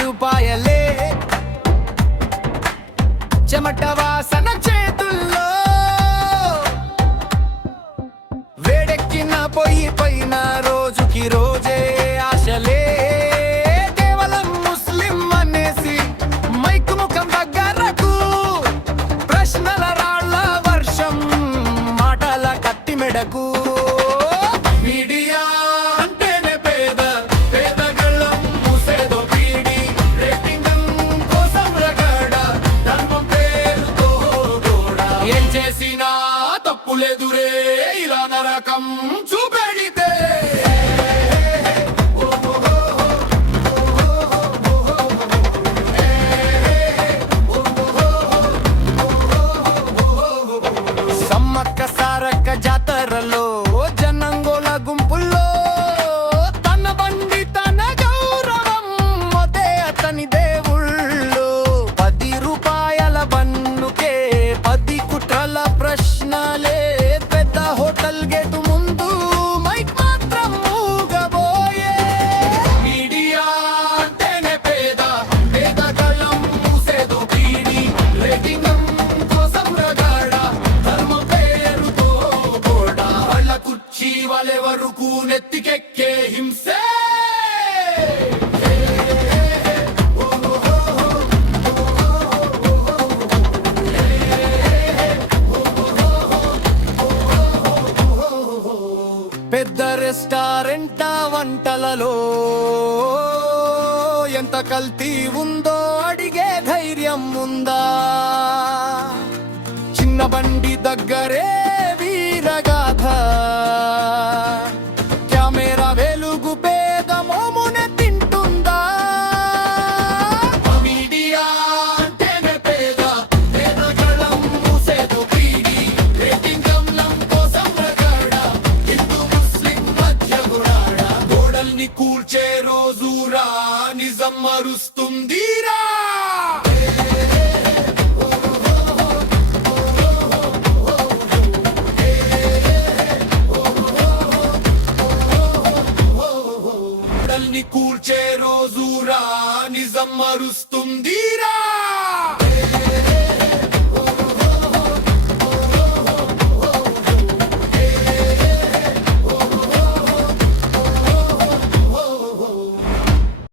రూపాయలే చెమట వాసన చేతుల్లో వేడెక్కిన పొయ్యి పైన రోజుకి రోజే ఆశలే కేవలం ముస్లిం అనేసి మైకు ముఖం దగ్గరకు ప్రశ్నల రాళ్ళ వర్షం మాటల కత్తి మెడకు చేసినా తప్పులేదురే ఇలా నరకం చూపెడితే సమ్మక్క సారక్క జాతరలో జనంగోల గుంపుల్లో తన బండి తన గౌరవం మొదే అతని దేవుళ్ళు 10 రూపాయల బన్నుకే 10 కుట్రల ప్రశ్నలే పెద్ద హోటల్ గేటు ముందు మైక్ మాత్రం మూగబోయే మీడియా అంటేనే పేద పేద కళ్ళం మూసేదో పీడి రేటింగం కోసం రగాడ ధర్మం పేరుతో గోడ వాళ్ళ కుర్చీ వాళ్ళ వరకు నెత్తికెక్కే హింసే పెద్ద రెస్టారెంట్ వంటలలో ఎంత కల్తీ ఉందో అడిగే ధైర్యం ఉందా చిన్న బండి దగ్గరే వీరగాథ కెమెరా వెలుగు పేద మోమునే తింటుందా మీడియా అంటేనే పేద పేద కళం మూసేదో పీడి రేటింగ్ కమలం కోసం రగడ హిందూ ముస్లిం మధ్య గుడాడ గోడల్ని కూల్చే రోజురా నిజం మరుస్తుందిరా కూల్చే రోజురా నిజం మరుస్తుందిరా